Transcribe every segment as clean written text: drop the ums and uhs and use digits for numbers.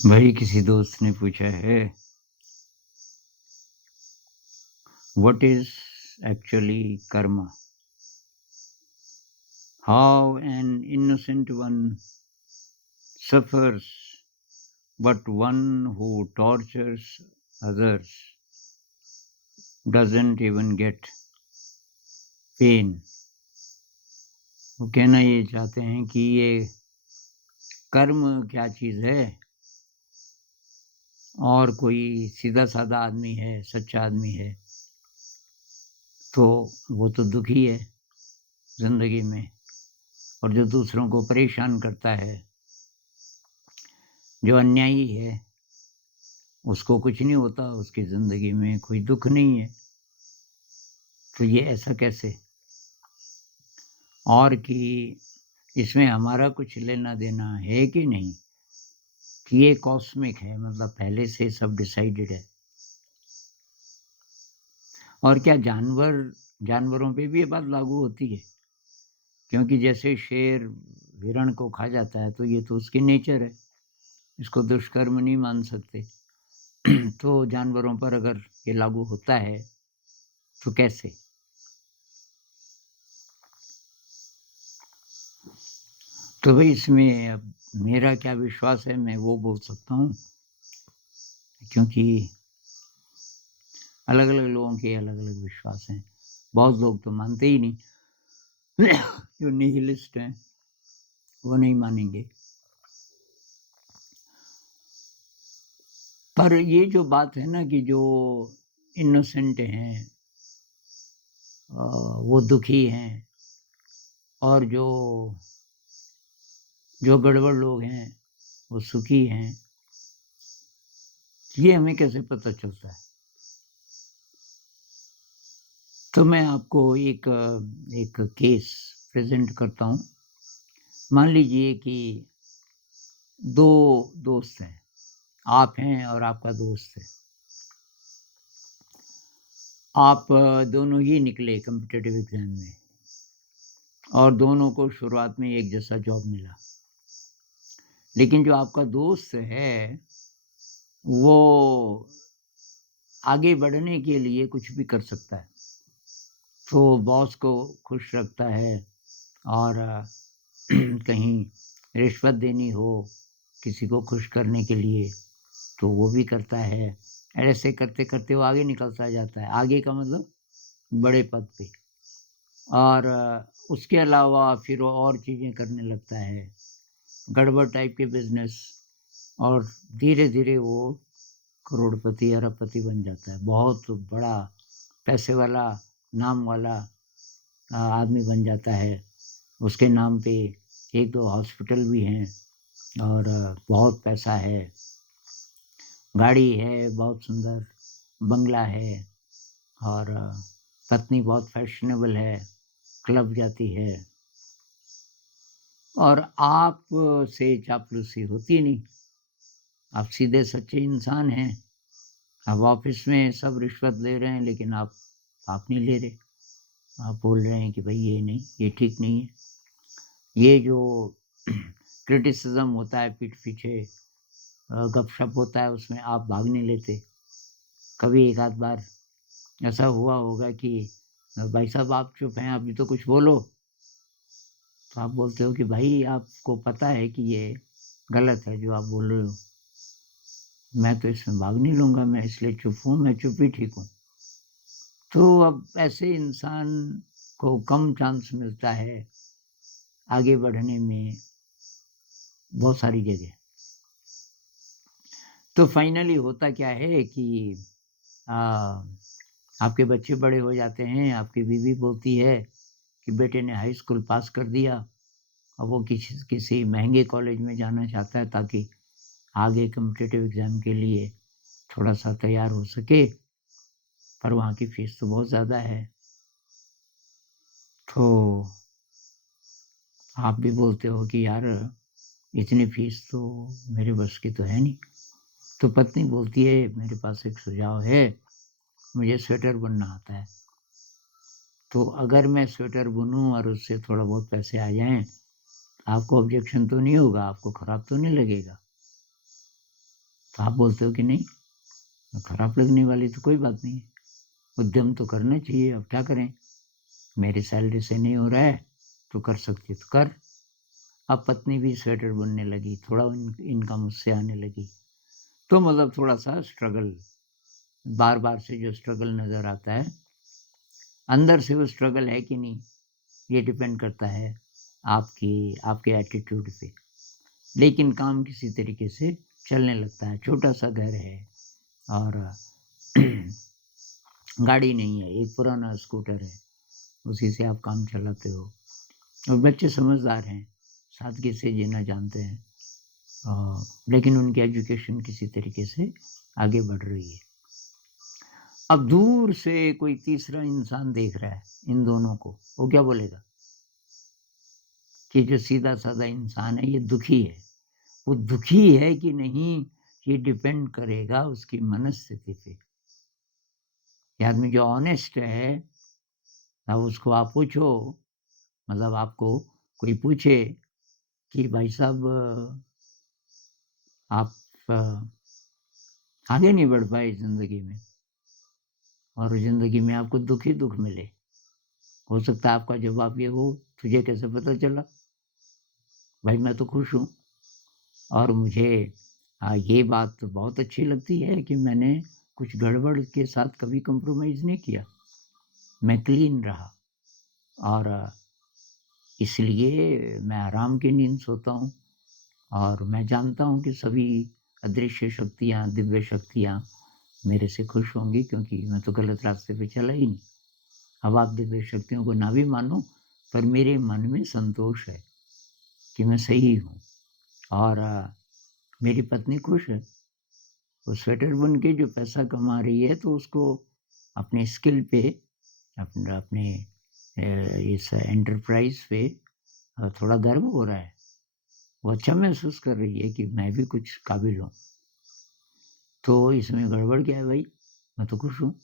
भाई किसी दोस्त ने पूछा है what is actually Karma, how an innocent one suffers, but one who tortures others doesn't even get pain। वो कहना ये चाहते हैं कि ये कर्म क्या चीज है, और कोई सीधा साधा आदमी है, सच्चा आदमी है तो वो तो दुखी है जिंदगी में, और जो दूसरों को परेशान करता है, जो अन्यायी है, उसको कुछ नहीं होता, उसकी जिंदगी में कोई दुख नहीं है। तो ये ऐसा कैसे, और कि इसमें हमारा कुछ लेना देना है कि नहीं, कि ये कॉस्मिक है, मतलब पहले से सब डिसाइडेड है। और क्या जानवरों पे भी ये बात लागू होती है? क्योंकि जैसे शेर हिरण को खा जाता है तो ये तो उसकी नेचर है, इसको दुष्कर्म नहीं मान सकते। तो जानवरों पर अगर ये लागू होता है तो कैसे? तो भाई इसमें अब मेरा क्या विश्वास है मैं वो बोल सकता हूँ, क्योंकि अलग अलग लोगों के अलग अलग विश्वास हैं। बहुत लोग तो मानते ही नहीं, जो निहिलिस्ट हैं वो नहीं मानेंगे। पर ये जो बात है ना कि जो इनोसेंट हैं वो दुखी हैं, और जो जो गड़बड़ लोग हैं वो सुखी हैं, ये हमें कैसे पता चलता है? तो मैं आपको एक केस प्रेजेंट करता हूँ। मान लीजिए कि दो दोस्त हैं, आप हैं और आपका दोस्त है। आप दोनों ही निकले कॉम्पिटिटिव एग्जाम में, और दोनों को शुरुआत में एक जैसा जॉब मिला। लेकिन जो आपका दोस्त है वो आगे बढ़ने के लिए कुछ भी कर सकता है। तो बॉस को खुश रखता है, और कहीं रिश्वत देनी हो किसी को खुश करने के लिए तो वो भी करता है। ऐसे करते करते वो आगे निकलता जाता है, आगे का मतलब बड़े पद पे। और उसके अलावा फिर वो और चीज़ें करने लगता है, गड़बड़ टाइप के बिजनेस, और धीरे धीरे वो करोड़पति अरबपति बन जाता है, बहुत बड़ा पैसे वाला नाम वाला आदमी बन जाता है। उसके नाम पे एक दो हॉस्पिटल भी हैं, और बहुत पैसा है, गाड़ी है बहुत सुंदर, बंगला है, और पत्नी बहुत फैशनेबल है, क्लब जाती है, और आप से चापलूसी होती नहीं। आप सीधे सच्चे इंसान हैं, अब ऑफिस में सब रिश्वत ले रहे हैं लेकिन आप नहीं ले रहे। आप बोल रहे हैं कि भाई ये नहीं, ये ठीक नहीं है। ये जो क्रिटिसिज्म होता है पीठ पीछे, गपशप होता है, उसमें आप भाग नहीं लेते। कभी एक आध बार ऐसा हुआ होगा कि भाई साहब आप चुप हैं, अभी तो कुछ बोलो। तो आप बोलते हो कि भाई आपको पता है कि ये गलत है जो आप बोल रहे हो, मैं तो इसमें भाग नहीं लूंगा, मैं इसलिए चुप हूँ, मैं चुप ही ठीक हूँ। तो अब ऐसे इंसान को कम चांस मिलता है आगे बढ़ने में बहुत सारी जगह। तो फाइनली होता क्या है कि आ, आपके बच्चे बड़े हो जाते हैं, आपकी बीवी बोलती है कि बेटे ने हाई स्कूल पास कर दिया, अब वो किसी महंगे कॉलेज में जाना चाहता है ताकि आगे कॉम्पिटिटिव एग्जाम के लिए थोड़ा सा तैयार हो सके, पर वहाँ की फीस तो बहुत ज़्यादा है। तो आप भी बोलते हो कि यार इतनी फीस तो मेरे बस की तो है नहीं। तो पत्नी बोलती है मेरे पास एक सुझाव है, मुझे स्वेटर बुनना आता है, तो अगर मैं स्वेटर बुनूं और उससे थोड़ा बहुत पैसे आ जाएं, आपको ऑब्जेक्शन तो नहीं होगा, आपको खराब तो नहीं लगेगा? तो आप बोलते हो कि नहीं, खराब लगने वाली तो कोई बात नहीं है, उद्यम तो करना चाहिए, अब क्या करें, मेरी सैलरी से नहीं हो रहा है, तो कर सकती तो कर। अब पत्नी भी स्वेटर बुनने लगी, थोड़ा इनकम उससे आने लगी, तो मतलब थोड़ा-सा स्ट्रगल, बार-बार से जो स्ट्रगल नज़र आता है, अंदर से वो स्ट्रगल है कि नहीं, ये डिपेंड करता है आपके एटीट्यूड पे। लेकिन काम किसी तरीके से चलने लगता है, छोटा-सा घर है और गाड़ी नहीं है, एक पुराना स्कूटर है, उसी से आप काम चलाते हो और बच्चे समझदार हैं, सादगी से जीना जानते हैं, लेकिन उनकी एजुकेशन किसी तरीके से आगे बढ़ रही है। अब दूर से कोई तीसरा इंसान देख रहा है इन दोनों को, वो क्या बोलेगा कि जो सीधा-साधा इंसान है ये दुखी है। वो दुखी है कि नहीं, ये डिपेंड करेगा उसकी मनस्थिति पे। ये आदमी जो ऑनेस्ट है, अब उसको आप पूछो, मतलब आपको कोई पूछे कि भाई साहब आप आगे नहीं बढ़ पाए ज़िंदगी में और ज़िंदगी में आपको दुख ही दुख मिले। हो सकता है आपका जवाब ये हो, तुझे कैसे पता चला? भाई मैं तो खुश हूँ और मुझे ये बात तो बहुत अच्छी लगती है कि मैंने कुछ गड़बड़ के साथ कभी कॉम्प्रोमाइज़ नहीं किया। मैं क्लीन रहा और इसलिए मैं आराम की नींद सोता हूँ और मैं जानता हूँ कि सभी अदृश्य शक्तियाँ, दिव्य शक्तियाँ मेरे से खुश होंगी क्योंकि मैं तो गलत रास्ते पे चला ही नहीं। अब आप दिव्य शक्तियों को ना भी मानो, पर मेरे मन में संतोष है कि मैं सही हूँ और मेरी पत्नी खुश है। वो स्वेटर बुन के जो पैसा कमा रही है तो उसको अपने स्किल पे, अपने इस एंटरप्राइज़ पे थोड़ा गर्व हो रहा है। वो अच्छा महसूस कर रही है कि मैं भी कुछ काबिल हूँ। तो इसमें गड़बड़ क्या है भाई? मैं तो खुश हूँ।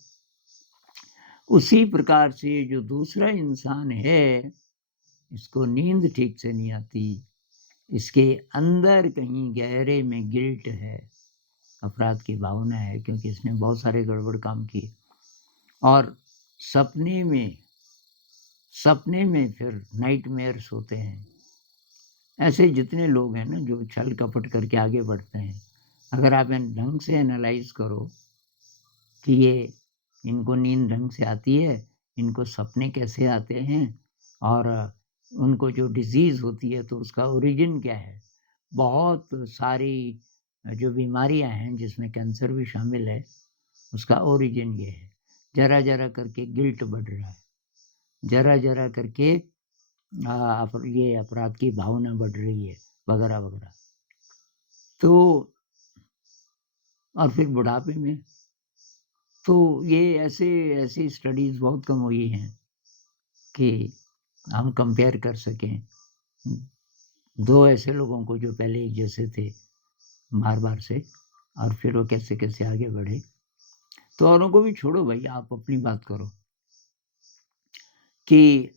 उसी प्रकार से जो दूसरा इंसान है, इसको नींद ठीक से नहीं आती, इसके अंदर कहीं गहरे में गिल्ट है, अपराध की भावना है क्योंकि इसने बहुत सारे गड़बड़ काम किए और सपने में सपने में फिर नाइटमेयर्स होते हैं। ऐसे जितने लोग हैं ना जो छल कपट करके आगे बढ़ते हैं, अगर आप ढंग से एनालाइज़ करो कि ये इनको नींद ढंग से आती है, इनको सपने कैसे आते हैं और उनको जो डिज़ीज़ होती है तो उसका ओरिजिन क्या है। बहुत सारी जो बीमारियाँ हैं जिसमें कैंसर भी शामिल है, उसका ओरिजिन ये है। ज़रा-ज़रा करके गिल्ट बढ़ रहा है, ज़रा-ज़रा करके ये अपराध की भावना बढ़ रही है, वगैरह-वगैरह। तो और फिर बुढ़ापे में, तो ये ऐसी स्टडीज़ बहुत कम हुई हैं कि हम कंपेयर कर सकें। 2 ऐसे लोगों को जो पहले एक जैसे थे, बार-बार से और फिर वो कैसे-कैसे आगे बढ़े। तो औरों को भी छोड़ो भई, आप अपनी बात करो कि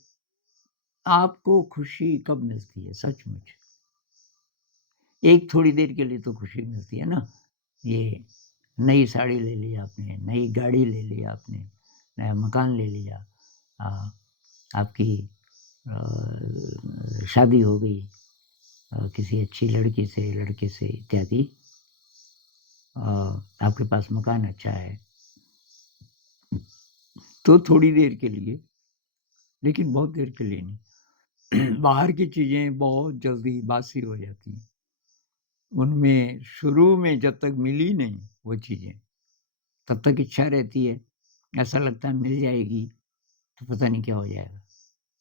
आपको खुशी कब मिलती है सचमुच? एक थोड़ी देर के लिए तो खुशी मिलती है ना। ये नई साड़ी ले ली आपने, नई गाड़ी ले ली आपने, नया मकान ले लिया, अ, आपकी शादी हो गई किसी अच्छी लड़की से, लड़के से इत्यादि, आपके पास मकान अच्छा है, तो थोड़ी देर के लिए, लेकिन बहुत देर के लिए नहीं। बाहर की चीज़ें बहुत जल्दी बासी हो जाती हैं। उनमें शुरू में जब तक मिली नहीं वो चीज़ें, तब तक इच्छा रहती है, ऐसा लगता है मिल जाएगी, तो पता नहीं क्या हो जाएगा।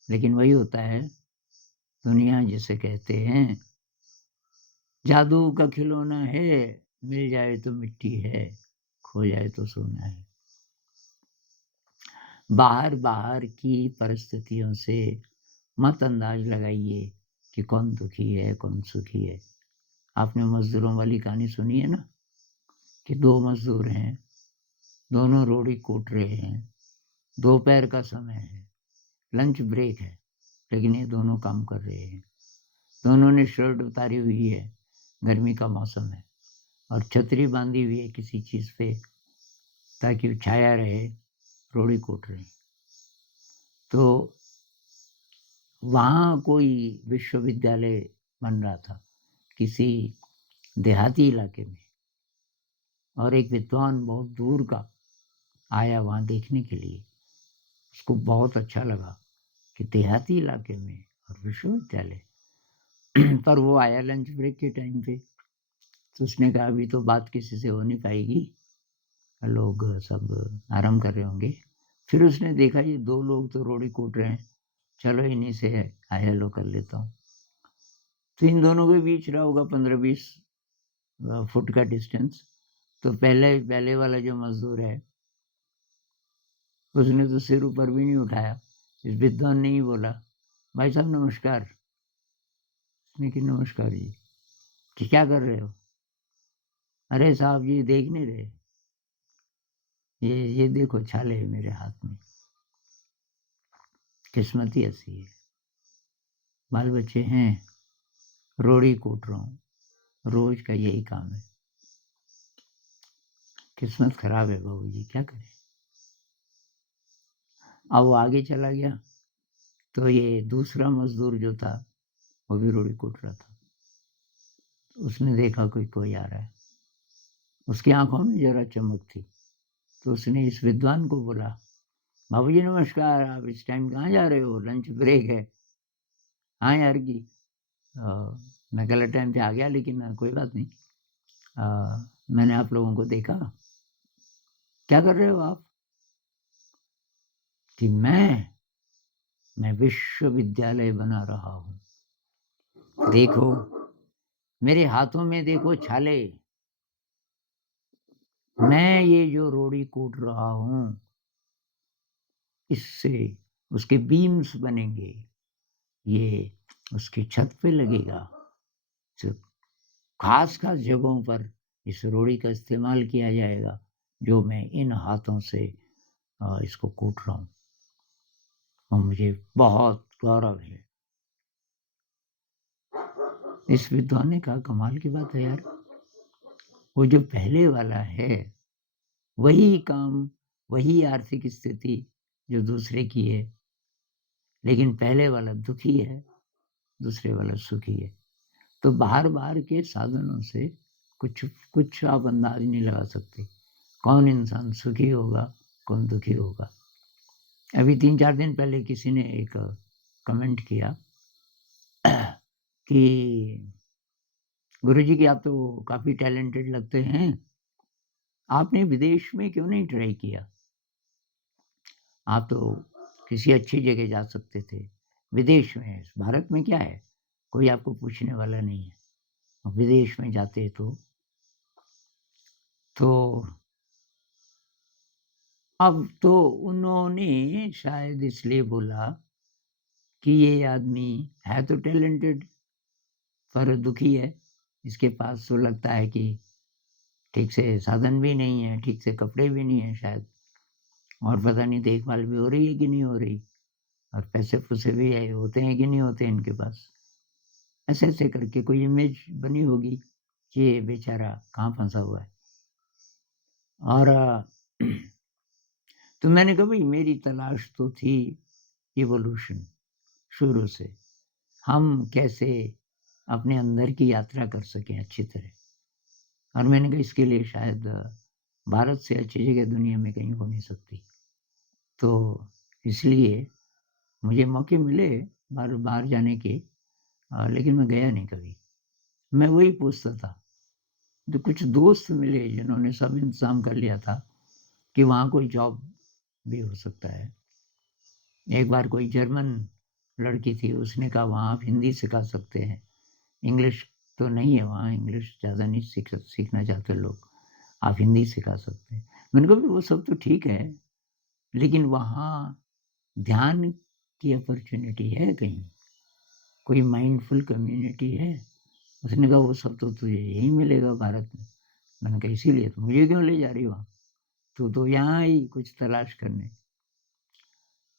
लेकिन वही होता है, दुनिया जिसे कहते हैं, जादू का खिलौना है, मिल जाए तो मिट्टी है, खो जाए तो सोना है। बाहर की परिस्थितियों से मत अंदाज़ लगाइए कि कौन दुखी है, कौन सुखी है। आपने मज़दूरों वाली कहानी सुनी है ना कि 2 मज़दूर हैं, दोनों रोड़ी कूट रहे हैं, दोपहर का समय है, लंच ब्रेक है, लेकिन ये दोनों काम कर रहे हैं। दोनों ने शर्ट उतारी हुई है, गर्मी का मौसम है। और छतरी बांधी हुई है किसी चीज़ पे ताकि छाया रहे, रोड़ी कूट रहे। तो वहाँ कोई विश्वविद्यालय बन रहा था किसी देहाती इलाके में, और एक विद्वान बहुत दूर का आया वहाँ देखने के लिए। उसको बहुत अच्छा लगा कि देहाती इलाके में और विश्वविद्यालय। पर वो आया लंच ब्रेक के टाइम पे, तो उसने कहा अभी तो बात किसी से हो नहीं पाएगी, लोग सब आराम कर रहे होंगे। फिर उसने देखा ये 2 लोग तो रोड़ी कूट रहे हैं, चलो इन्हीं से हाय हेलो कर लेता हूँ। तो इन दोनों के बीच रहा होगा 15-20 फुट का डिस्टेंस। तो पहले वाला जो मजदूर है, उसने तो सिर ऊपर भी नहीं उठाया। इस विद्वान ने ही बोला, भाई साहब नमस्कार। उसने कि नमस्कार जी। कि क्या कर रहे हो? अरे साहब जी देख नहीं रहे, ये देखो छाले है मेरे हाथ में, किस्मत ही ऐसी है, बाल बच्चे हैं, रोड़ी कूट रहा हूँ, रोज का यही काम है, किस्मत खराब है बहू जी, क्या करें। अब वो आगे चला गया, तो ये दूसरा मजदूर जो था वो भी रोड़ी कूट रहा था। उसने देखा कोई आ रहा है, उसकी आंखों में जरा चमक थी, तो उसने इस विद्वान को बोला, बाबू जी नमस्कार, आप इस टाइम कहाँ जा रहे हो, लंच ब्रेक है। हाँ यार की मैं गलत टाइम पे आ गया, लेकिन कोई बात नहीं। मैंने आप लोगों को देखा, क्या कर रहे हो आप? कि मैं विश्वविद्यालय बना रहा हूँ, देखो मेरे हाथों में देखो छाले, मैं ये जो रोड़ी कूट रहा हूँ इससे उसके बीम्स बनेंगे, ये उसकी छत पे लगेगा। तो खास जगहों पर इस रोड़ी का इस्तेमाल किया जाएगा, जो मैं इन हाथों से इसको कूट रहा हूँ, और मुझे बहुत गौरव है। इस विद्वान ने कहा कमाल की बात है यार, वो जो पहले वाला है वही काम, वही आर्थिक स्थिति जो दूसरे की है, लेकिन पहले वाला दुखी है, दूसरे वाला सुखी है। तो बाहर के साधनों से कुछ कुछ आप अंदाज नहीं लगा सकते कौन इंसान सुखी होगा, कौन दुखी होगा। अभी 3-4 दिन पहले किसी ने एक कमेंट किया कि गुरुजी की आप तो काफ़ी टैलेंटेड लगते हैं, आपने विदेश में क्यों नहीं ट्राई किया? आप तो किसी अच्छी जगह जा सकते थे, विदेश में, भारत में क्या है, कोई आपको पूछने वाला नहीं है, विदेश में जाते तो अब तो उन्होंने शायद इसलिए बोला कि ये आदमी है तो टैलेंटेड पर दुखी है, इसके पास तो लगता है कि ठीक से साधन भी नहीं है, ठीक से कपड़े भी नहीं है शायद, और पता नहीं देखभाल भी हो रही है कि नहीं हो रही, और पैसे-पुसे भी होते हैं कि नहीं होते इनके पास। ऐसे-ऐसे करके कोई इमेज बनी होगी कि ये बेचारा कहाँ फँसा हुआ है। और तो मैंने कहा भई मेरी तलाश तो थी इवोल्यूशन शुरू से। हम कैसे अपने अंदर की यात्रा कर सकें अच्छी तरह, और मैंने कहा इसके लिए शायद भारत से अच्छी जगह दुनिया में कहीं हो नहीं सकती। तो इसलिए मुझे मौके मिले बाहर बाहर जाने के, लेकिन मैं गया नहीं कभी। मैं वही पूछता था। तो कुछ दोस्त मिले जिन्होंने सब इंतज़ाम कर लिया था कि वहाँ कोई जॉब भी हो सकता है। एक बार कोई जर्मन लड़की थी, उसने कहा वहाँ आप हिंदी सिखा सकते हैं, इंग्लिश तो नहीं है वहाँ, इंग्लिश ज़्यादा नहीं सीखना चाहते लोग, आप हिंदी सिखा सकते हैं। मैंने कहा वो सब तो ठीक है, लेकिन वहाँ ध्यान की अपॉर्च्युनिटी है कहीं? कोई माइंडफुल कम्युनिटी है? उसने कहा वो सब तो तुझे यहीं मिलेगा भारत में। मैंने कहा इसीलिए तो मुझे क्यों ले जा रही हो वहाँ? तू तो यहाँ आई कुछ तलाश करने।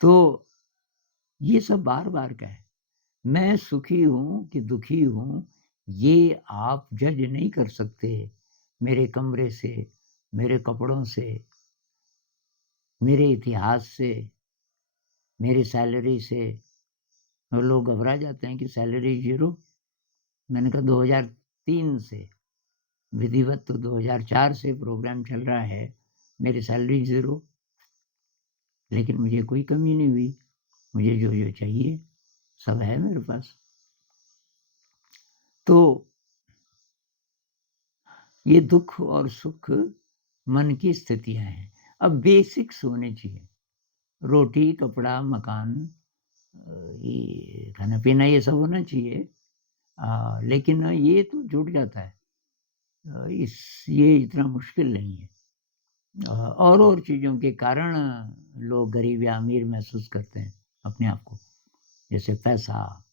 तो ये सब बार-बार का है। मैं सुखी हूँ कि दुखी हूँ, ये आप जज नहीं कर सकते। मेरे कमरे से, मेरे कपड़ों से, मेरे इतिहास से, मेरी सैलरी से। और लोग घबरा जाते हैं कि सैलरी ज़ीरो। मैंने कहा 2003 से, विधिवत तो 2004 से प्रोग्राम चल रहा है, मेरी सैलरी ज़ीरो, लेकिन मुझे कोई कमी नहीं हुई। मुझे जो-जो चाहिए सब है मेरे पास। तो ये दुःख और सुख मन की स्थितियाँ हैं। अब बेसिक्स होने चाहिए, रोटी, कपड़ा, मकान, ये खाना-पीना ये सब होना चाहिए। लेकिन ये तो जुड़ जाता है। ये इतना मुश्किल नहीं है। और चीज़ों के कारण लोग गरीब या अमीर महसूस करते हैं अपने आप को, जैसे पैसा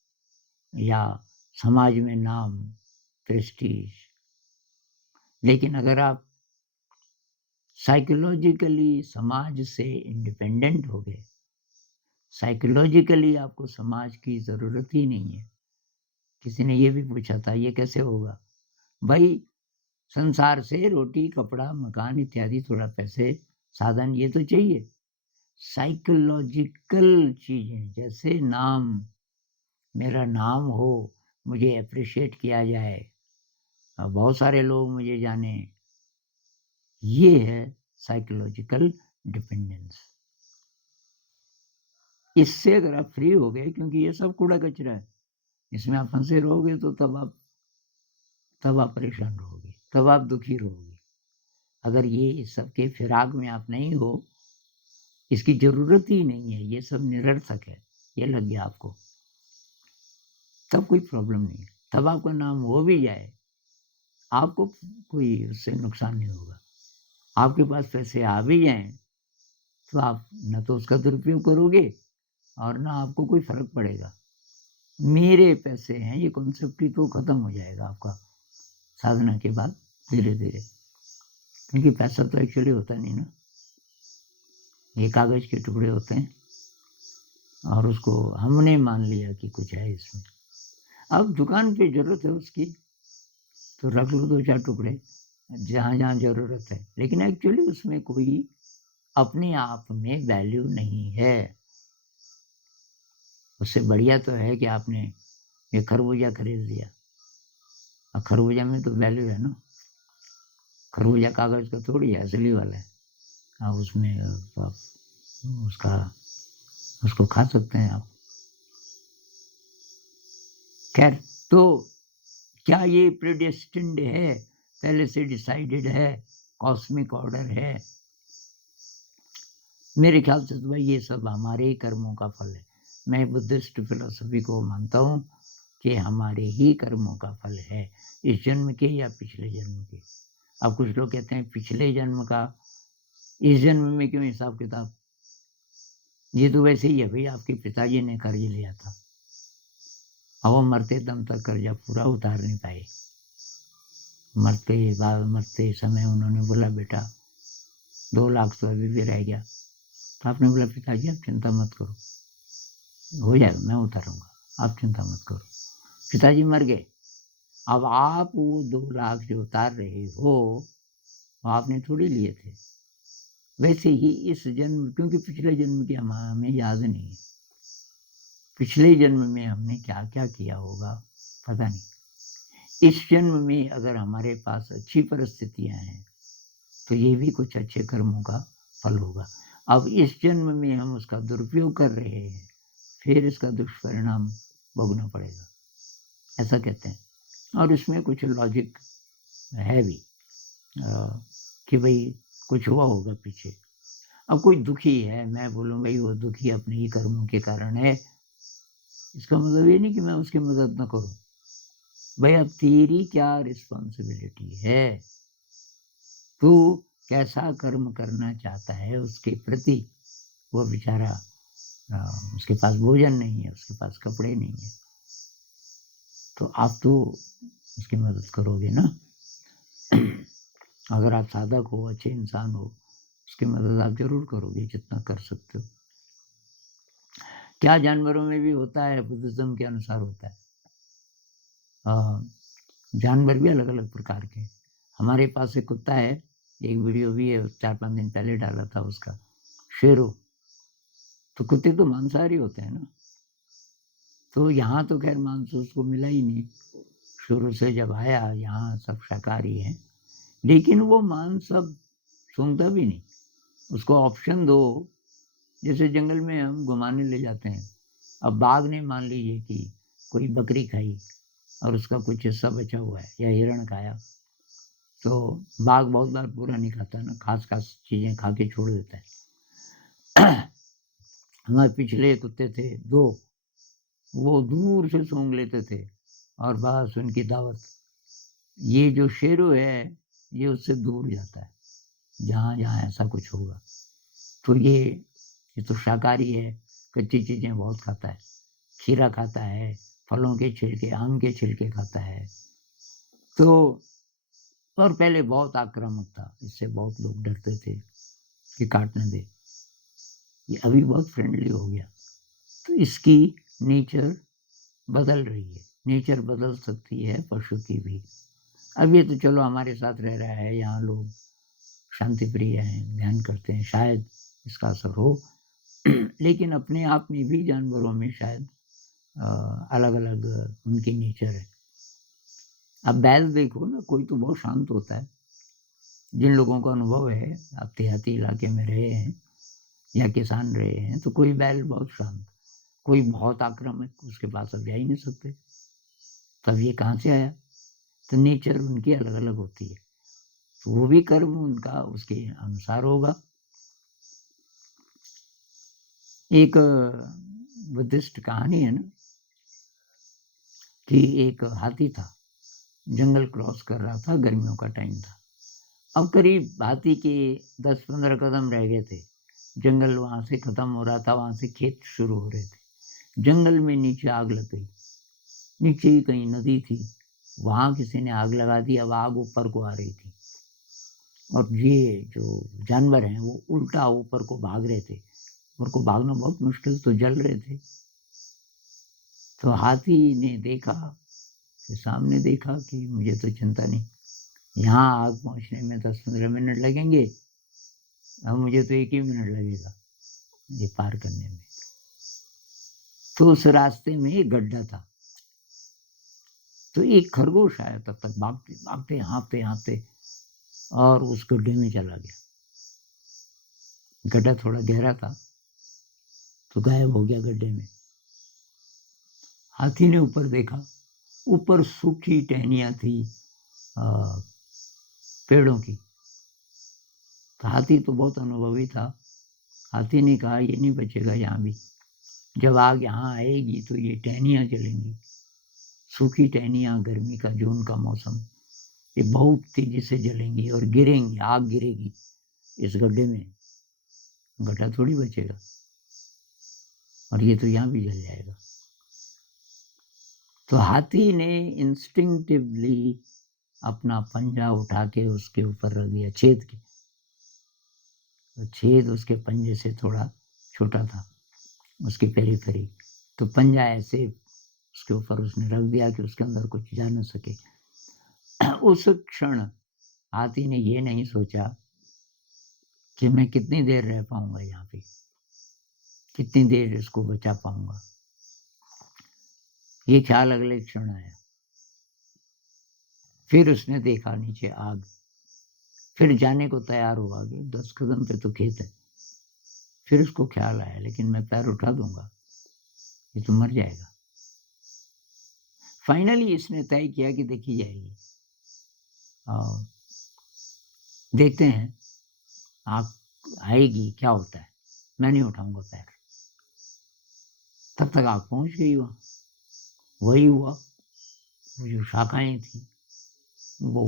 या समाज में नाम, प्रेस्टीज। लेकिन अगर आप साइकोलॉजिकली समाज से इंडिपेंडेंट हो गए, साइकोलॉजिकली आपको समाज की ज़रूरत ही नहीं है। किसी ने ये भी पूछा था, ये कैसे होगा? भई संसार से रोटी, कपड़ा, मकान इत्यादि थोड़ा पैसे, साधन ये तो चाहिए। साइकोलॉजिकल चीज़ें जैसे नाम, मेरा नाम हो, मुझे एप्रिशिएट किया जाए, बहुत सारे लोग मुझे जानें, ये है साइकोलॉजिकल डिपेंडेंस। इससे अगर आप फ्री हो गए, क्योंकि ये सब कूड़ा-कचरा है, इसमें आप फँसे रहोगे तो तब आप परेशान रहोगे, तब आप दुखी रहोगे। अगर ये इस सब के फिराक में आप नहीं हो, इसकी ज़रूरत ही नहीं है, ये सब निरर्थक है, ये लग गया आपको, तब कोई प्रॉब्लम नहीं है। तब आपका नाम हो भी जाए, आपको कोई उससे नुकसान नहीं होगा। आपके पास पैसे आ भी जाएँ, तो आप ना तो उसका दुरुपयोग करोगे और ना आपको कोई फ़र्क पड़ेगा। मेरे पैसे हैं, ये कॉन्सेप्ट ही तो खत्म हो जाएगा आपका साधना के बाद धीरे-धीरे। क्योंकि पैसा तो एक्चुअली होता नहीं ना, ये कागज़ के टुकड़े होते हैं और उसको हमने मान लिया कि कुछ है इसमें। अब दुकान पे ज़रूरत है उसकी, तो रख लो 2-4 टुकड़े जहाँ-जहाँ ज़रूरत है। लेकिन एक्चुअली उसमें कोई अपने आप में वैल्यू नहीं है। उससे बढ़िया तो है कि आपने ये खरबूजा खरीद लिया। अब खरबूजा में तो वैल्यू है ना, खरबूजा कागज़ का थोड़ी है, असली वाला है। उसमें आप उसका उसको खा सकते हैं आप। ख़ैर, तो क्या ये प्रिडेस्टिन्ड है, पहले से डिसाइडेड है, कॉस्मिक ऑर्डर है? मेरे ख़्याल से तो भाई ये सब हमारे ही कर्मों का फल है। मैं बुद्धिस्ट फ़िलॉसफ़ी को मानता हूँ कि हमारे ही कर्मों का फल है, इस जन्म के या पिछले जन्म के। अब कुछ लोग कहते हैं पिछले जन्म का इस जन्म में क्यों हिसाब-किताब? ये तो वैसे ही है भई, आपके पिताजी ने कर्ज़ लिया था और वो मरते दम तक कर्ज़ा पूरा उतार नहीं पाए। मरते समय उन्होंने बोला, बेटा 2 लाख तो अभी भी रह गया। तो आपने बोला, पिताजी आप चिंता मत करो, हो जाएगा, मैं उतारूँगा, आप चिंता मत करो। पिताजी मर गए। अब आप वो 2 लाख जो उतार रहे हो, वो आपने थोड़ी लिए थे। वैसे ही इस जन्म, क्योंकि पिछले जन्म की हमें याद नहीं है। पिछले जन्म में हमने क्या-क्या किया होगा, पता नहीं। इस जन्म में अगर हमारे पास अच्छी परिस्थितियाँ हैं, तो ये भी कुछ अच्छे कर्मों का फल होगा। अब इस जन्म में हम उसका दुरुपयोग कर रहे हैं, फिर इसका दुष्परिणाम भोगना पड़ेगा, ऐसा कहते हैं। और इसमें कुछ लॉजिक है भी, अ, कि भई कुछ हुआ होगा पीछे। अब कोई दुखी है, मैं बोलूँ भई वो दुखी अपने ही कर्मों के कारण है, इसका मतलब ये नहीं कि मैं उसकी मदद ना करूँ। भई अब तेरी क्या रिस्पॉन्सिबिलिटी है? तू कैसा कर्म करना चाहता है उसके प्रति। वो बेचारा, अ, उसके पास भोजन नहीं है, उसके पास कपड़े नहीं है, तो आप तो उसकी मदद करोगे ना। अगर आप साधक हो, अच्छे इंसान हो, उसकी मदद आप ज़रूर करोगे जितना कर सकते हो। क्या जानवरों में भी होता है, बुद्धिज़्म के अनुसार होता है। अ, जानवर भी अलग-अलग प्रकार के हैं। हमारे पास एक कुत्ता है, एक वीडियो भी है 4-5 दिन पहले डाला था उसका, शेरू। तो कुत्ते तो मांसाहारी होते हैं ना, तो यहाँ तो खैर मांस उसको मिला ही नहीं। शुरू से जब आया यहाँ सब शाकाहारी हैं, लेकिन वो मांस अब सूंघता भी नहीं। उसको ऑप्शन दो, जैसे जंगल में हम घुमाने ले जाते हैं, अब बाघ ने मान लीजिए कि कोई बकरी खाई और उसका कुछ हिस्सा बचा हुआ है, या हिरण खाया, तो बाघ बहुत बार पूरा नहीं खाता ना, खास चीज़ें खा के छोड़ देता है। हमारे पिछले कुत्ते थे 2, वो दूर से सूंघ लेते थे और बस उनकी दावत। ये जो शेरू है, ये उससे दूर जाता है जहाँ जहाँ ऐसा कुछ होगा। तो ये तो शाकाहारी है, कच्ची चीज़ें बहुत खाता है, खीरा खाता है, फलों के छिलके, आम के छिलके खाता है। तो और पहले बहुत आक्रामक था, इससे बहुत लोग डरते थे कि काट न दे। ये अभी बहुत फ्रेंडली हो गया। तो इसकी नेचर बदल रही है, नेचर बदल सकती है पशु की भी। अब ये तो चलो हमारे साथ रह रहा है, यहाँ लोग शांति प्रिय हैं, ध्यान करते हैं, शायद इसका असर हो। लेकिन अपने आप में भी जानवरों में शायद अलग अलग उनकी नेचर है। अब बैल देखो ना, कोई तो बहुत शांत होता है, जिन लोगों का अनुभव है, आप देहाती इलाके में रहे हैं या किसान रहे हैं, तो कोई बैल बहुत शांत, कोई बहुत आक्रामक, उसके पास अब जा ही नहीं सकते। तब ये कहाँ से आया? तो नेचर उनकी अलग अलग होती है, तो वो भी कर्म उनका उसके अनुसार होगा। एक बुद्धिस्ट कहानी है ना, कि एक हाथी था, जंगल क्रॉस कर रहा था, गर्मियों का टाइम था। अब करीब हाथी के 10-15 कदम रह गए थे, जंगल वहाँ से खत्म हो रहा था, वहाँ से खेत शुरू हो रहे थे। जंगल में नीचे आग लग गई, नीचे ही कहीं नदी थी, वहाँ किसी ने आग लगा दी। अब आग ऊपर को आ रही थी और ये जो जानवर हैं वो उल्टा ऊपर को भाग रहे थे, ऊपर को भागना बहुत मुश्किल, तो जल रहे थे। तो हाथी ने देखा, फिर सामने देखा कि मुझे तो चिंता नहीं, यहाँ आग पहुँचने में 10-15 मिनट लगेंगे, अब मुझे तो 1 ही मिनट लगेगा ये पार करने में। तो उस रास्ते में एक गड्ढा था, तो एक खरगोश आया, तब तक भागते भागते हाँफते हाँफते और उस गड्ढे में चला गया। गड्ढा थोड़ा गहरा था, तो गायब हो गया गड्ढे में। हाथी ने ऊपर देखा, ऊपर सूखी टहनियाँ थी पेड़ों की। तो हाथी तो बहुत अनुभवी था, हाथी ने कहा ये नहीं बचेगा यहाँ भी, जब आग यहाँ आएगी तो ये टहनियाँ जलेंगी, सूखी टहनियाँ, गर्मी का जून का मौसम, ये बहुत तेजी से जलेंगी और गिरेंगी, आग गिरेगी इस गड्ढे में, गड्ढा थोड़ी बचेगा, और ये तो यहाँ भी जल जाएगा। तो हाथी ने इंस्टिंक्टिवली अपना पंजा उठा के उसके ऊपर रख दिया, छेद के। तो छेद उसके पंजे से थोड़ा छोटा था, उसकी पेरीफेरी, तो पंजा ऐसे उसके ऊपर उसने रख दिया कि उसके अंदर कुछ जा न सके। उस क्षण हाथी ने ये नहीं सोचा कि मैं कितनी देर रह पाऊंगा यहाँ पे, कितनी देर इसको बचा पाऊंगा। ये ख्याल अगले क्षण आया। फिर उसने देखा नीचे आग, फिर जाने को तैयार हुआ कि 10 कदम पे तो खेत है। फिर उसको ख्याल आया, लेकिन मैं पैर उठा दूंगा, ये तो मर जाएगा। फाइनली इसने तय किया कि देखी जाएगी, और देखते हैं आग आएगी क्या होता है, मैं नहीं उठाऊंगा पैर। तब तक आग पहुंच गई वहाँ। वही हुआ, वो जो शाखाएं थी, वो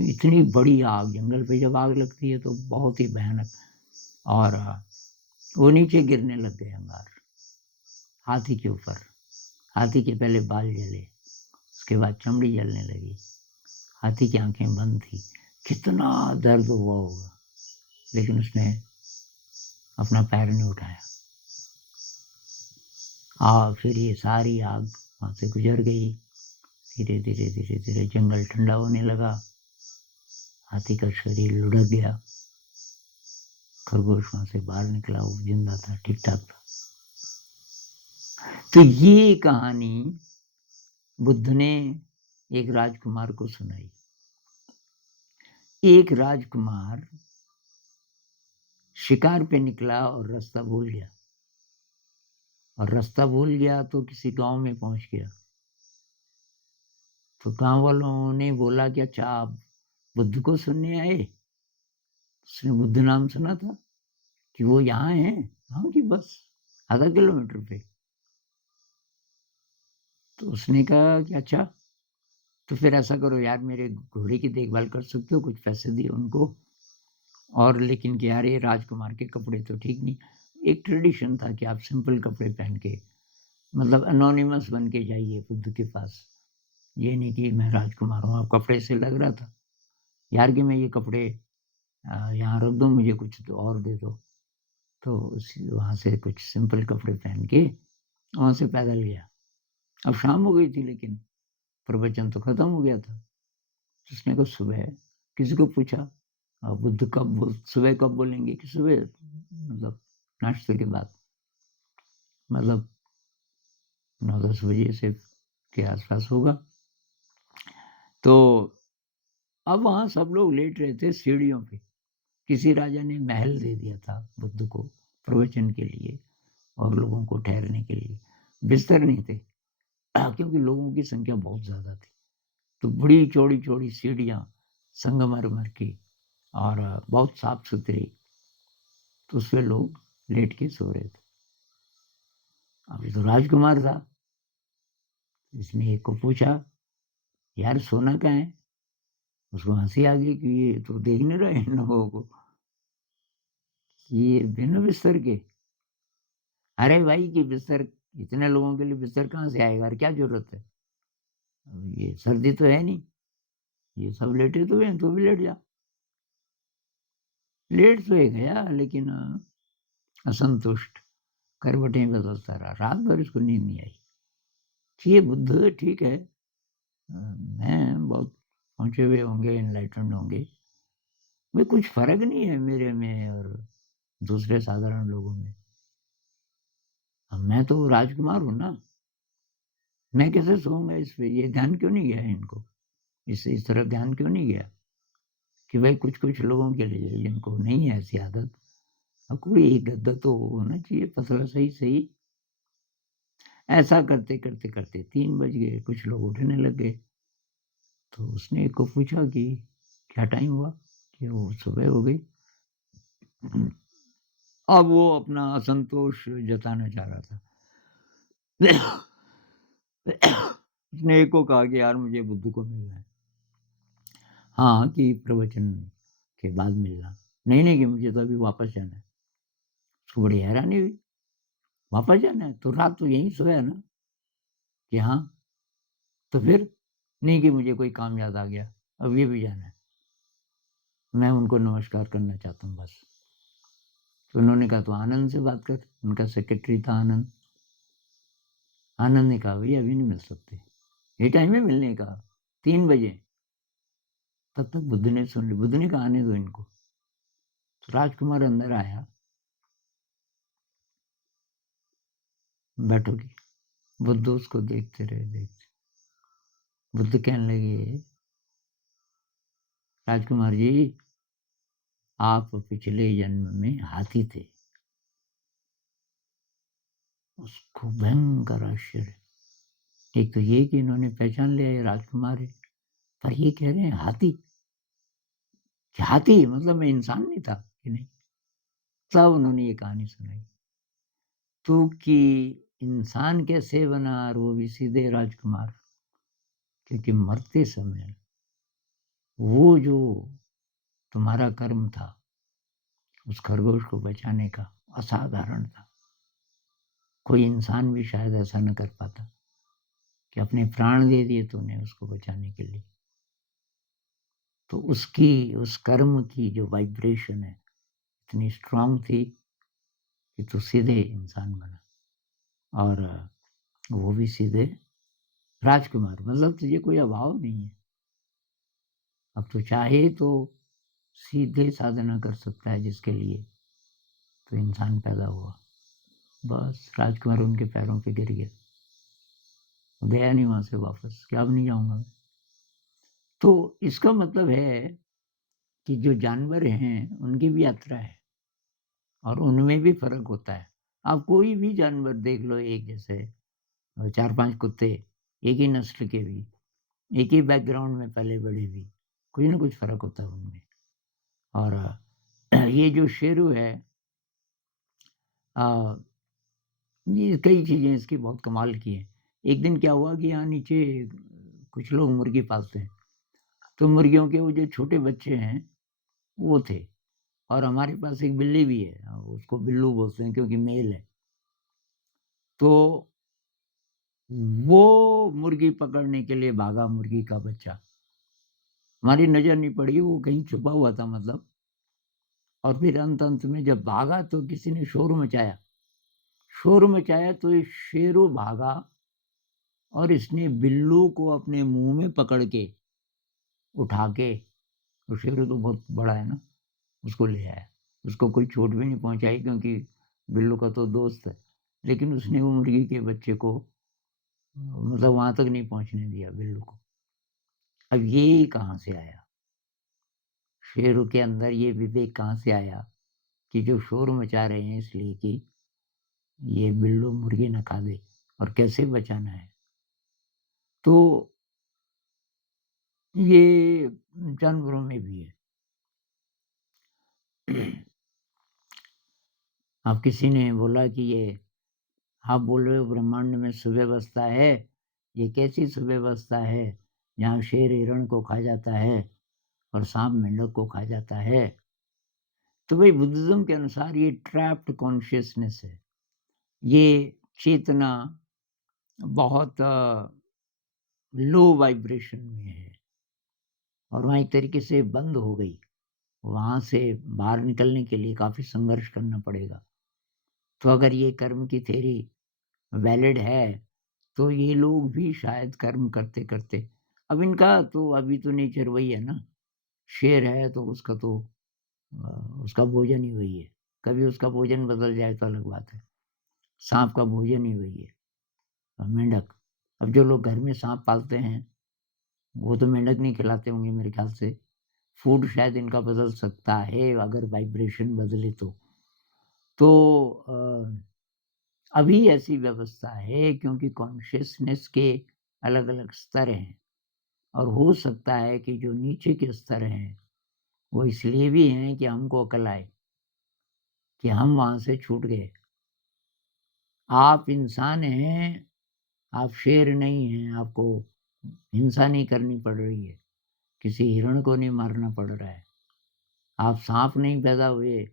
इतनी बड़ी आग, जंगल पे जब आग लगती है तो बहुत ही भयानक, और वो नीचे गिरने लग गए अंगार हाथी के ऊपर। हाथी के पहले बाल जले, उसके बाद चमड़ी जलने लगी, हाथी की आंखें बंद थी। कितना दर्द हुआ होगा, लेकिन उसने अपना पैर नहीं उठाया। फिर ये सारी आग वहाँ से गुजर गई। धीरे धीरे धीरे धीरे जंगल ठंडा होने लगा, हाथी का शरीर लुढ़क गया, खरगोश वहां से बाहर निकला, वो जिंदा था, ठीक ठाक था। तो ये कहानी बुद्ध ने एक राजकुमार को सुनाई। एक राजकुमार शिकार पे निकला और रास्ता भूल गया, और रास्ता भूल गया तो किसी गांव में पहुंच गया। तो गांव वालों ने बोला कि अच्छा आप बुद्ध को सुनने आए? उसने बुद्ध नाम सुना था कि वो यहाँ है, हाँ कि बस आधा किलोमीटर पे। तो उसने कहा कि अच्छा तो फिर ऐसा करो यार, मेरे घोड़े की देखभाल कर सकते हो? कुछ पैसे दिए उनको, और लेकिन कि यार ये राजकुमार के कपड़े तो ठीक नहीं। एक ट्रेडिशन था कि आप सिंपल कपड़े पहन के, मतलब अनोनिमस बन के जाइए बुद्ध के पास, ये नहीं कि मैं राजकुमार हूँ। आप कपड़े से लग रहा था यार कि मैं ये कपड़े यहाँ रख दो, मुझे कुछ तो और दे दो। तो वहाँ से कुछ सिंपल कपड़े पहन के वहाँ से पैदल गया। अब शाम हो गई थी, लेकिन प्रवचन तो खत्म हो गया था। उसने कहा सुबह, किसी को पूछा बुद्ध सुबह कब बोलेंगे? कि सुबह मतलब नाश्ते के बाद, मतलब 9-10 बजे से के आसपास होगा। तो अब वहाँ सब लोग लेट रहे थे सीढ़ियों पे। किसी राजा ने महल दे दिया था बुद्ध को प्रवचन के लिए और लोगों को ठहरने के लिए। बिस्तर नहीं थे क्योंकि लोगों की संख्या बहुत ज़्यादा थी। तो बड़ी चौड़ी-चौड़ी सीढ़ियाँ संगमरमर की और बहुत साफ-सुथरी, तो उसपे लोग लेट के सो रहे थे। अभी तो राजकुमार था, इसने एक को पूछा, "यार सोना कहाँ है?" उसको हँसी आ गई कि ये तो देख नहीं रहे इन लोगों को, ये बिना बिस्तर के। अरे भाई कि बिस्तर इतने लोगों के लिए बिस्तर कहाँ से आएगा और क्या ज़रूरत है? अब ये सर्दी तो है नहीं, ये सब लेटे तो हैं, तू भी लेट जा। लेट तो ये गया लेकिन असंतुष्ट करवटें बदलता रहा। रात भर इसको नींद नहीं आई। ये बुद्ध ठीक है, मैं बहुत पहुँचे हुए होंगे, एनलाइटेंड होंगे, भाई कुछ फ़र्क नहीं है मेरे में और दूसरे साधारण लोगों में। अब मैं तो राजकुमार हूँ ना, मैं कैसे सोऊँगा इस पे? ये ध्यान क्यों नहीं गया इनको? इस तरफ ध्यान क्यों नहीं गया कि भाई कुछ-कुछ लोगों के लिए जिनको नहीं है ऐसी आदत, अब कोई एक गद्दा तो होना चाहिए पतला सही-सही। ऐसा करते 3 बज गए, कुछ लोग उठने लग गए। तो उसने एक को पूछा कि क्या टाइम हुआ? कि वो सुबह हो गई। अब वो अपना असंतोष जताना चाह रहा था। उसने एक को कहा कि यार मुझे बुद्ध को मिलना है। हाँ, कि प्रवचन के बाद मिलना। नहीं, कि मुझे तो अभी वापस जाना है। उसको बड़ी हैरानी हुई, वापस जाना है? तो रात तो यहीं सोया ना? कि हाँ, तो फिर? नहीं कि मुझे कोई काम याद आ गया, अब ये भी जाना है। मैं उनको नमस्कार करना चाहता हूँ बस। तो उन्होंने कहा तो आनंद से बात कर, उनका सेक्रेटरी था आनंद। आनंद ने कहा भैया अभी नहीं मिल सकते, ये टाइम है मिलने का, 3 बजे। तब तक बुद्ध ने सुन ली, बुद्ध ने कहा आने दो इनको। तो राजकुमार अंदर आया, बैठो की। बुद्ध उसको देखते रहे, देखते। बुद्ध कहने लगे, राजकुमार जी आप पिछले जन्म में हाथी थे। उसको भयंकर आश्चर्य, एक तो ये कि इन्होंने पहचान लिया ये राजकुमार है, पर ये कह रहे हैं हाथी, कि हाथी मतलब मैं इंसान नहीं था कि नहीं? तब उन्होंने ये कहानी सुनाई, तो कि इंसान कैसे बना और वो भी सीधे राजकुमार, क्योंकि मरते समय वो जो तुम्हारा कर्म था उस खरगोश को बचाने का असाधारण था। कोई इंसान भी शायद ऐसा न कर पाता कि अपने प्राण दे दिए तूने उसको बचाने के लिए। तो उसकी उस कर्म की जो वाइब्रेशन है इतनी स्ट्रांग थी कि तू सीधे इंसान बना, और वो भी सीधे राजकुमार, मतलब तुझे कोई अभाव नहीं है। अब तू चाहे तो सीधे साधना कर सकता है जिसके लिए, तो इंसान पैदा हुआ। बस राजकुमार उनके पैरों पे गिर गया, गया नहीं वहाँ से वापस कि अब नहीं जाऊँगा मैं। तो इसका मतलब है कि जो जानवर हैं, उनकी भी यात्रा है और उनमें भी फ़र्क होता है। आप कोई भी जानवर देख लो एक जैसे 4-5 कुत्ते, एक ही नस्ल के भी, एक ही बैकग्राउंड में पले-बड़े भी, कुछ न कुछ फ़र्क होता है उनमें। और ये जो शेरू है अ, ये कई चीज़ें इसकी बहुत कमाल की हैं। एक दिन क्या हुआ कि यहाँ नीचे कुछ लोग मुर्गी पालते हैं, तो मुर्गियों के वो जो छोटे बच्चे हैं, वो थे और हमारे पास एक बिल्ली भी है, उसको बिल्लू बोलते हैं क्योंकि मेल है। तो वो मुर्गी पकड़ने के लिए भागा, मुर्गी का बच्चा। हमारी नज़र नहीं पड़ी, वो कहीं छुपा हुआ था मतलब। और फिर अंत में जब भागा तो किसी ने शोर मचाया। शोर मचाया तो ये शेरू भागा और इसने बिल्लू को अपने मुँह में पकड़ के, उठा के, तो शेरू तो बहुत बड़ा है ना, उसको ले आया। उसको कोई चोट भी नहीं पहुँचाई क्योंकि बिल्लू का तो दोस्त है। लेकिन उसने वो मुर्गी के बच्चे को मतलब वहाँ तक नहीं पहुँचने दिया बिल्लू को। अब ये कहाँ से आया? शेरों के अंदर ये विवेक कहाँ से आया कि जो शोर मचा रहे हैं इसलिए कि ये बिल्लू मुर्गी ना खा दे और कैसे बचाना है। तो ये जानवरों में भी है। अब किसी ने बोला कि ये आप बोल रहे हो ब्रह्मांड में सुव्यवस्था है, ये कैसी सुव्यवस्था है जहाँ शेर हिरण को खा जाता है और साँप मेंढक को खा जाता है। तो भाई बुद्धिज़्म के अनुसार ये ट्रैप्ड कॉन्शियसनेस है। ये चेतना बहुत लो वाइब्रेशन में है और वहाँ एक तरीके से बंद हो गई। वहाँ से बाहर निकलने के लिए काफ़ी संघर्ष करना पड़ेगा। तो अगर ये कर्म की थ्योरी वैलिड है, तो ये लोग भी शायद कर्म करते-करते अब इनका तो अभी तो नेचर वही है ना, शेर है तो उसका तो उसका भोजन ही वही है। कभी उसका भोजन बदल जाए तो अलग बात है। साँप का भोजन ही वही है मेंढक। अब जो लोग घर में साँप पालते हैं, वो तो मेंढक नहीं खिलाते होंगे मेरे ख़्याल से। फूड शायद इनका बदल सकता है अगर वाइब्रेशन बदले तो। तो अभी ऐसी व्यवस्था है क्योंकि कॉन्शसनेस के अलग-अलग स्तर हैं और हो सकता है कि जो नीचे के स्तर हैं, वो इसलिए भी हैं कि हमको अकल आए कि हम वहाँ से छूट गए। आप इंसान हैं, आप शेर नहीं हैं, आपको हिंसा नहीं करनी पड़ रही है, किसी हिरण को नहीं मारना पड़ रहा है। आप साँप नहीं पैदा हुए,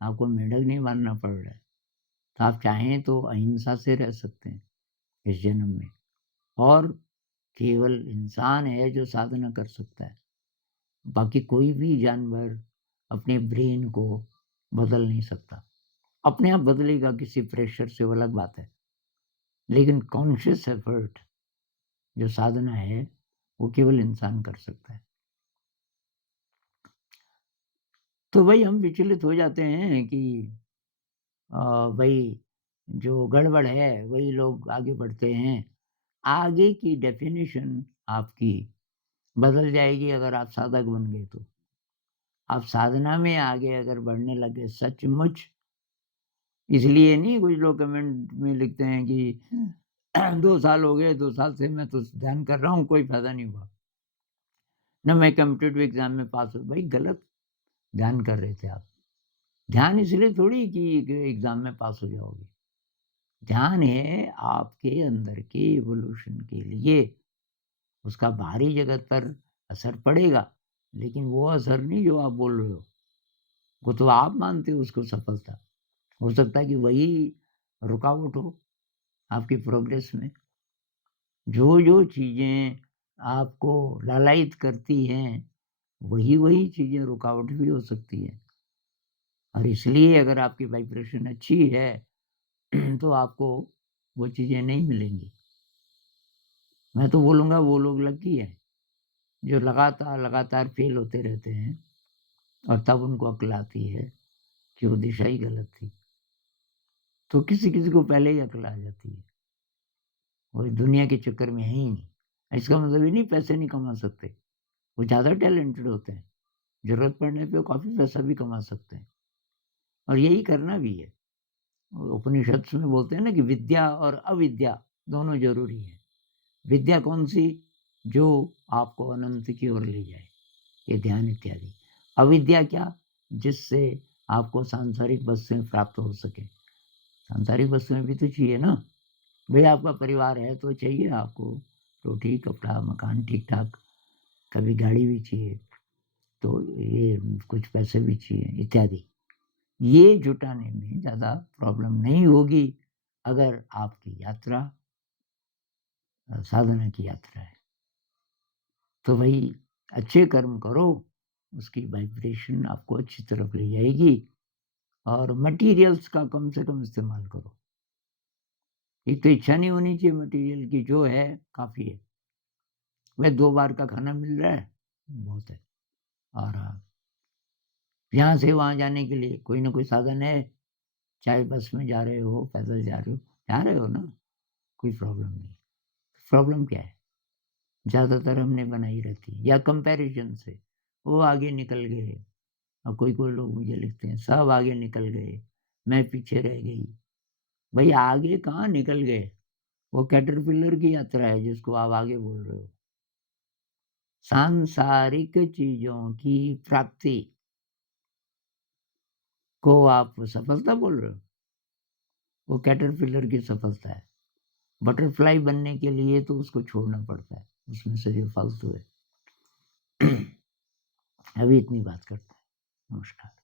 आपको मेंढक नहीं मारना पड़ रहा है। तो आप चाहें तो अहिंसा से रह सकते हैं इस जन्म में और केवल इंसान है जो साधना कर सकता है। बाकी कोई भी जानवर अपने ब्रेन को बदल नहीं सकता। अपने आप बदलेगा किसी प्रेशर से वो अलग बात है। लेकिन कॉन्शियस एफर्ट जो साधना है, वो केवल इंसान कर सकता है। तो वही हम विचलित हो जाते हैं कि भई जो गड़बड़ है वही लोग आगे बढ़ते हैं। आगे की डेफ़िनिशन आपकी बदल जाएगी अगर आप साधक बन गए तो। आप साधना में आगे अगर बढ़ने लगे सचमुच इसलिए नहीं कुछ लोग कमेंट में लिखते हैं कि 2 साल हो गए, 2 साल से मैं तो ध्यान कर रहा हूँ, कोई फ़ायदा नहीं हुआ। ना मैं कॉम्पिटिटिव एग्ज़ाम में पास हुआ। भाई गलत ध्यान कर रहे थे आप। ध्यान इसलिए थोड़ी कि एग्ज़ाम में पास हो जाओगे। ध्यान है आपके अंदर के इवोल्यूशन के लिए। उसका बाहरी जगत पर असर पड़ेगा, लेकिन वो असर नहीं जो आप बोल रहे हो। वो तो आप मानते हो उसको सफलता। हो सकता है कि वही रुकावट हो आपकी प्रोग्रेस में। जो-जो चीज़ें आपको लालायित करती हैं, वही-वही चीज़ें रुकावट भी हो सकती हैं। और इसलिए अगर आपकी वाइब्रेशन अच्छी है, तो आपको वो चीज़ें नहीं मिलेंगी। मैं तो बोलूँगा वो लोग लकी हैं, जो लगातार-लगातार फ़ेल होते रहते हैं और तब उनको अक्ल आती है कि वो दिशा ही गलत थी। तो किसी-किसी को पहले ही अक्ल आ जाती है। वो दुनिया के चक्कर में है ही नहीं। इसका मतलब ये नहीं पैसे नहीं कमा सकते, वो ज़्यादा टैलेंटेड होते हैं। ज़रूरत पड़ने पे वो काफ़ी पैसा भी कमा सकते हैं और यही करना भी है। उपनिषद में बोलते हैं ना कि विद्या और अविद्या दोनों ज़रूरी हैं। विद्या कौन-सी? जो आपको अनंत की ओर ले जाए, ये ध्यान इत्यादि। अविद्या क्या? जिससे आपको सांसारिक वस्तुएँ प्राप्त हो सकें। सांसारिक वस्तुएँ भी तो चाहिए ना। भई आपका परिवार है तो चाहिए आपको रोटी, कपड़ा, मकान ठीक-ठाक, कभी गाड़ी भी चाहिए, तो ये कुछ पैसे भी चाहिए इत्यादि। ये जुटाने में ज़्यादा प्रॉब्लम नहीं होगी अगर आपकी यात्रा साधना की यात्रा है। तो भई अच्छे कर्म करो, उसकी वाइब्रेशन आपको अच्छी तरफ ले जाएगी और मटीरियल्स का कम से कम इस्तेमाल करो। एक तो इच्छा नहीं होनी चाहिए मटीरियल की, जो है काफ़ी है। वह 2 बार का खाना मिल रहा है, बहुत है। और यहाँ से वहाँ जाने के लिए कोई न कोई साधन है, चाहे बस में जा रहे हो, पैदल जा रहे हो ना, कोई प्रॉब्लम नहीं। प्रॉब्लम क्या है? ज़्यादातर हमने बनाई रहती है या कंपैरिज़न से, वो आगे निकल गए और कोई-कोई लोग मुझे लिखते हैं, सब आगे निकल गए, मैं पीछे रह गई। भई आगे कहाँ निकल गए? वो कैटरपिलर की यात्रा है जिसको आप आगे बोल रहे हो। सांसारिक चीज़ों की प्राप्ति को आप सफलता बोल रहे हो? वो कैटरपिलर की सफलता है। बटरफ्लाई बनने के लिए तो उसको छोड़ना पड़ता है, उसमें से जो फालतू है। अभी इतनी बात करते हैं। नमस्कार।